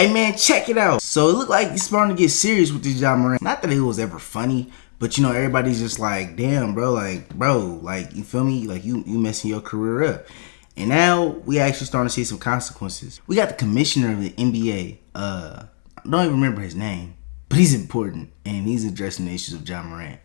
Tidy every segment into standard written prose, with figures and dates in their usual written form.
Hey man, check it out. So it looked like it's starting to get serious with this Ja Morant. Not that it was ever funny, but you know, everybody's just like, damn, bro, like, you feel me? Like, you messing your career up. And now we actually starting to see some consequences. We got the commissioner of the NBA. I don't even remember his name, but he's important, and he's addressing the issues of Ja Morant.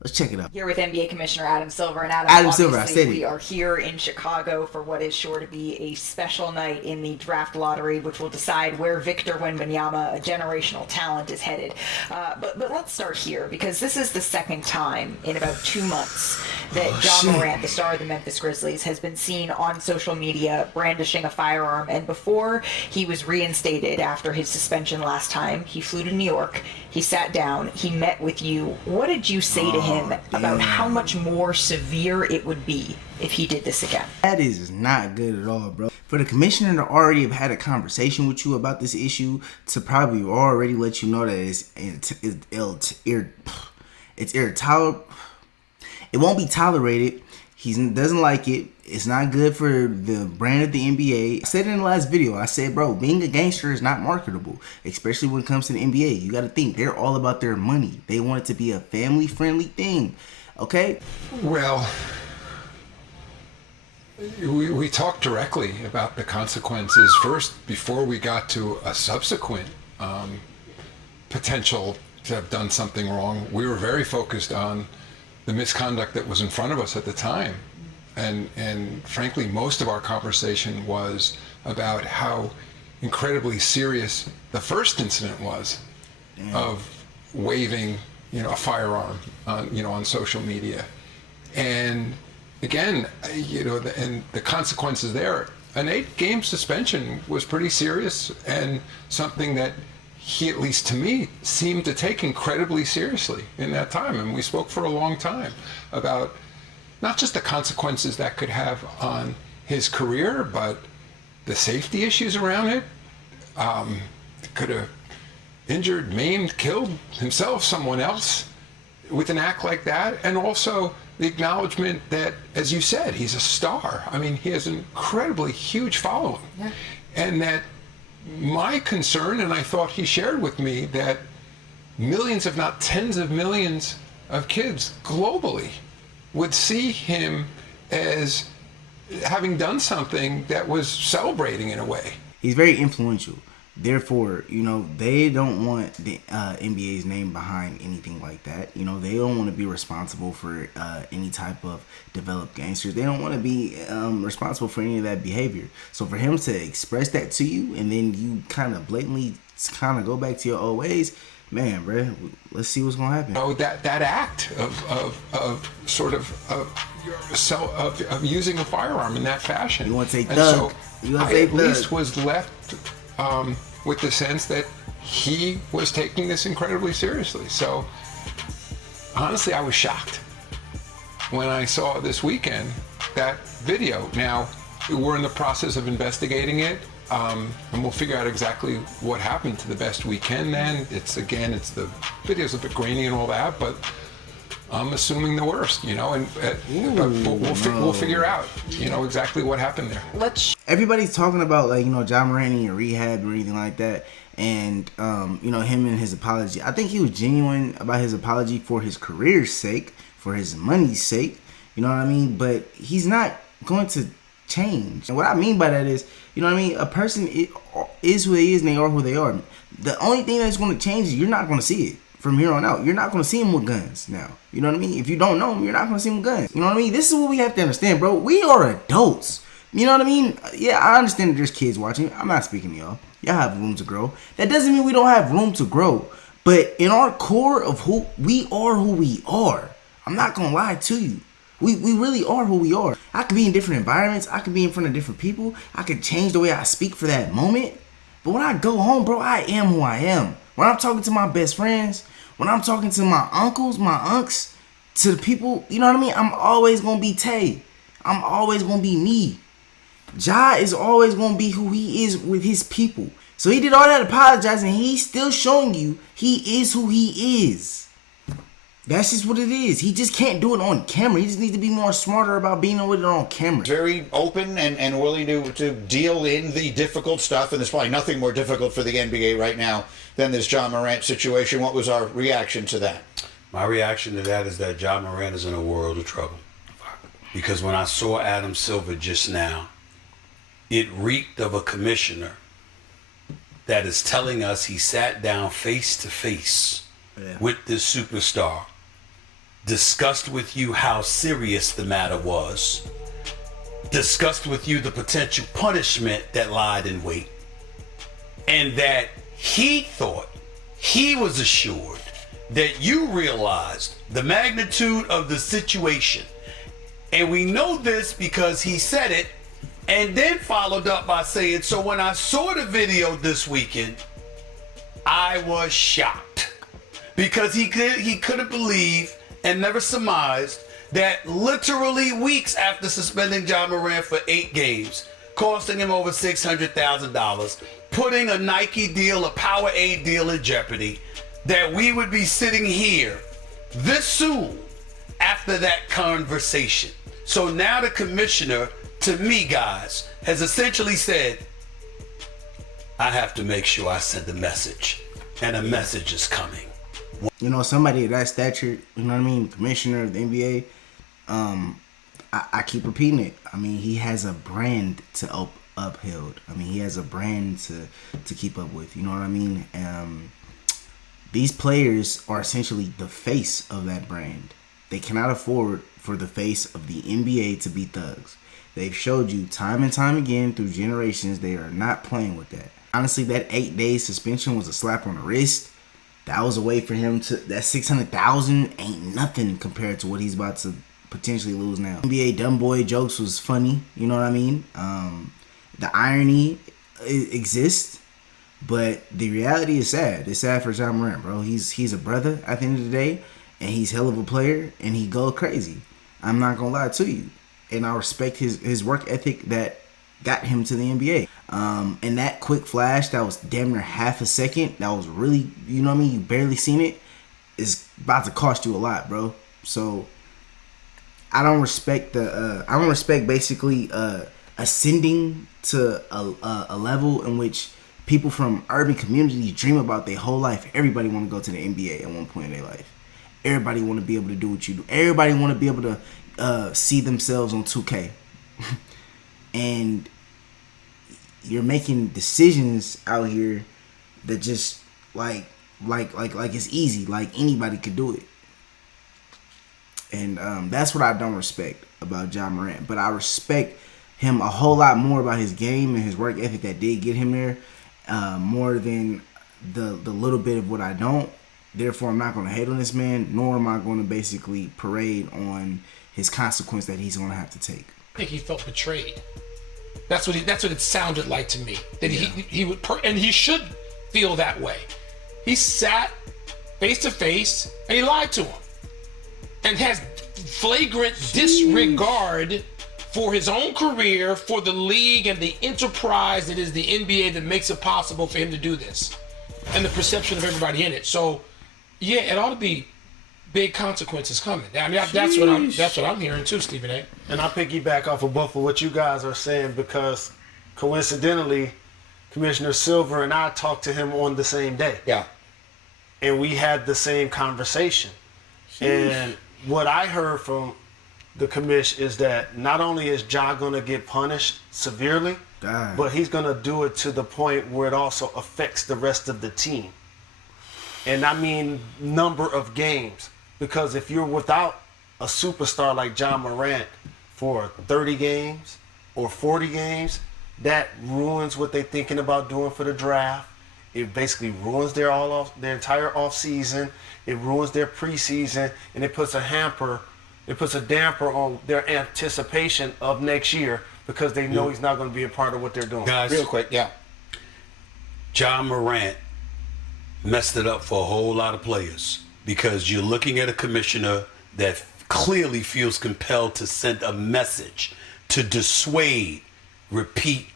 Let's check it out. Here with NBA Commissioner Adam Silver. And Adam Silver, I said it. We are here in Chicago for what is sure to be a special night in the draft lottery, which will decide where Victor Wembanyama, a generational talent, is headed. But let's start here, because this is the second time in about 2 months that Ja Morant, the star of the Memphis Grizzlies, has been seen on social media brandishing a firearm. And before he was reinstated after his suspension last time, he flew to New York. He sat down. He met with you. What did you say to him about how much more severe it would be if he did this again? That is not good at all, bro. For the commissioner to already have had a conversation with you about this issue, to probably already let you know that it's irretolerable. It won't be tolerated. He doesn't like it. It's not good for the brand of the NBA. I said in the last video, I said, bro, being a gangster is not marketable, especially when it comes to the NBA. You got to think, they're all about their money. They want it to be a family-friendly thing, okay? Well, we talked directly about the consequences first before we got to a subsequent potential to have done something wrong. We were very focused on the misconduct that was in front of us at the time. And frankly, most of our conversation was about how incredibly serious the first incident was. Damn. Of waving, a firearm on social media. And again, and the consequences there, an 8-game suspension was pretty serious, and something that he, at least to me, seemed to take incredibly seriously in that time. And we spoke for a long time about not just the consequences that could have on his career, but the safety issues around it. Could have injured, maimed, killed himself, someone else with an act like that. And also the acknowledgement that, as you said, he's a star. I mean, he has an incredibly huge following. Yeah. And that my concern, and I thought he shared with me, that millions, if not tens of millions of kids globally would see him as having done something that was celebrating in a way. He's very influential. Therefore, they don't want the NBA's name behind anything like that. They don't want to be responsible for any type of developed gangsters. They don't want to be responsible for any of that behavior. So for him to express that to you, and then you kind of blatantly go back to your old ways, man, bro, let's see what's gonna happen. That act of using a firearm in that fashion. You want to take thug? I at least was left with the sense that he was taking this incredibly seriously. So honestly, I was shocked when I saw this weekend that video. Now, we're in the process of investigating it. And we'll figure out exactly what happened to the best we can then. It's the video's a bit grainy and all that, but I'm assuming the worst, but we'll figure out, exactly what happened there. Everybody's talking about, Ja Morant in rehab or anything like that, and, him and his apology. I think he was genuine about his apology for his career's sake, for his money's sake, you know what I mean? But he's not going to change. And what I mean by that is, a person is who they is and they are who they are. The only thing that's going to change is you're not going to see it from here on out. You're not going to see him with guns now. You know what I mean? If you don't know him, you're not going to see him with guns. You know what I mean? This is what we have to understand, bro. We are adults. You know what I mean? Yeah, I understand that there's kids watching. I'm not speaking to y'all. Y'all have room to grow. That doesn't mean we don't have room to grow. But in our core of who we are, I'm not going to lie to you. We really are who we are. I could be in different environments. I could be in front of different people. I could change the way I speak for that moment. But when I go home, bro, I am who I am. When I'm talking to my best friends, when I'm talking to my uncles, my aunts, to the people, you know what I mean? I'm always going to be Tay. I'm always going to be me. Ja is always going to be who he is with his people. So he did all that apologizing. He's still showing you he is who he is. That's just what it is. He just can't do it on camera. He just needs to be more smarter about being with it on camera. Very open and willing to deal in the difficult stuff, and there's probably nothing more difficult for the NBA right now than this Ja Morant situation. What was our reaction to that? My reaction to that is that Ja Morant is in a world of trouble. Because when I saw Adam Silver just now, it reeked of a commissioner that is telling us he sat down face to face with this superstar, discussed with you how serious the matter was, discussed with you the potential punishment that lied in wait, and that he thought, he was assured that you realized the magnitude of the situation. And we know this because he said it and then followed up by saying, so when I saw the video this weekend, I was shocked. Because he couldn't believe and never surmised that literally weeks after suspending Ja Morant for 8 games, costing him over $600,000, putting a Nike deal, a Powerade deal in jeopardy, that we would be sitting here this soon after that conversation. So now the commissioner, to me, guys, has essentially said, I have to make sure I send a message, and a message is coming. You know, somebody of that stature, you know what I mean, commissioner of the NBA, I keep repeating it. I mean, he has a brand to uphold. I mean, he has a brand to keep up with. You know what I mean? These players are essentially the face of that brand. They cannot afford for the face of the NBA to be thugs. They've showed you time and time again through generations they are not playing with that. Honestly, that 8-day suspension was a slap on the wrist. That was a way for him to, that $600,000 ain't nothing compared to what he's about to potentially lose now. NBA dumb boy jokes was funny, you know what I mean? The irony exists, but the reality is sad. It's sad for Ja Morant, bro. He's a brother at the end of the day, and he's hell of a player, and he go crazy. I'm not gonna lie to you. And I respect his work ethic that got him to the NBA. And that quick flash that was damn near half a second, that was really, you know what I mean, you barely seen it, is about to cost you a lot, bro. So I don't respect basically ascending to a level in which people from urban communities dream about their whole life. Everybody want to go to the NBA at one point in their life. Everybody want to be able to do what you do. Everybody want to be able to see themselves on 2K. And you're making decisions out here that just like it's easy, like anybody could do it. And that's what I don't respect about Ja Morant. But I respect him a whole lot more about his game and his work ethic that did get him there, more than the little bit of what I don't. Therefore, I'm not going to hate on this man, nor am I going to basically parade on his consequence that he's going to have to take. I think he felt betrayed. That's what it sounded like to me. That he would, and he should feel that way. He sat face to face and he lied to him, and has flagrant disregard for his own career, for the league and the enterprise that is the NBA that makes it possible for him to do this, and the perception of everybody in it. So, yeah, it ought to be big consequences coming. I mean, that's what I'm hearing too, Stephen A. And I piggyback off of both of what you guys are saying, because coincidentally, Commissioner Silver and I talked to him on the same day. Yeah. And we had the same conversation. And what I heard from the commish is that not only is Ja going to get punished severely, but he's going to do it to the point where it also affects the rest of the team. And I mean number of games. Because if you're without a superstar like Ja Morant for 30 games or 40 games, that ruins what they're thinking about doing for the draft. It basically ruins their entire off season. It ruins their preseason, and it puts a damper on their anticipation of next year, because they know he's not going to be a part of what they're doing. Guys, Real quick, yeah. Ja Morant messed it up for a whole lot of players, because you're looking at a commissioner that clearly feels compelled to send a message to dissuade repeat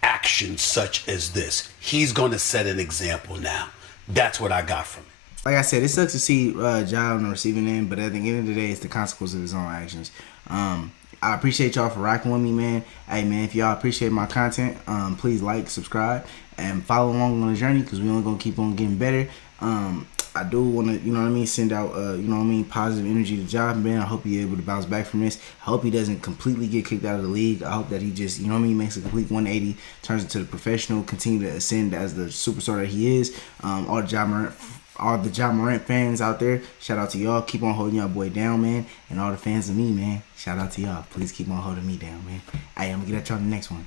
actions such as this. He's going to set an example now. That's what I got from it. like I said, it sucks to see Ja on the receiving end, but at the end of the day, it's the consequence of his own actions. I appreciate y'all for rocking with me, man. Hey, man, if y'all appreciate my content, please like, subscribe, and follow along on the journey because we only gonna keep on getting better. I do want to, you know what I mean, send out, you know what I mean, positive energy to Ja, man. I hope he's able to bounce back from this. I hope he doesn't completely get kicked out of the league. I hope that he just, you know what I mean, makes a complete 180, turns into the professional, continue to ascend as the superstar that he is. All the Ja Morant fans out there, shout out to y'all. Keep on holding y'all boy down, man. And all the fans of me, man, shout out to y'all. Please keep on holding me down, man. Hey, I'm gonna get at y'all in the next one.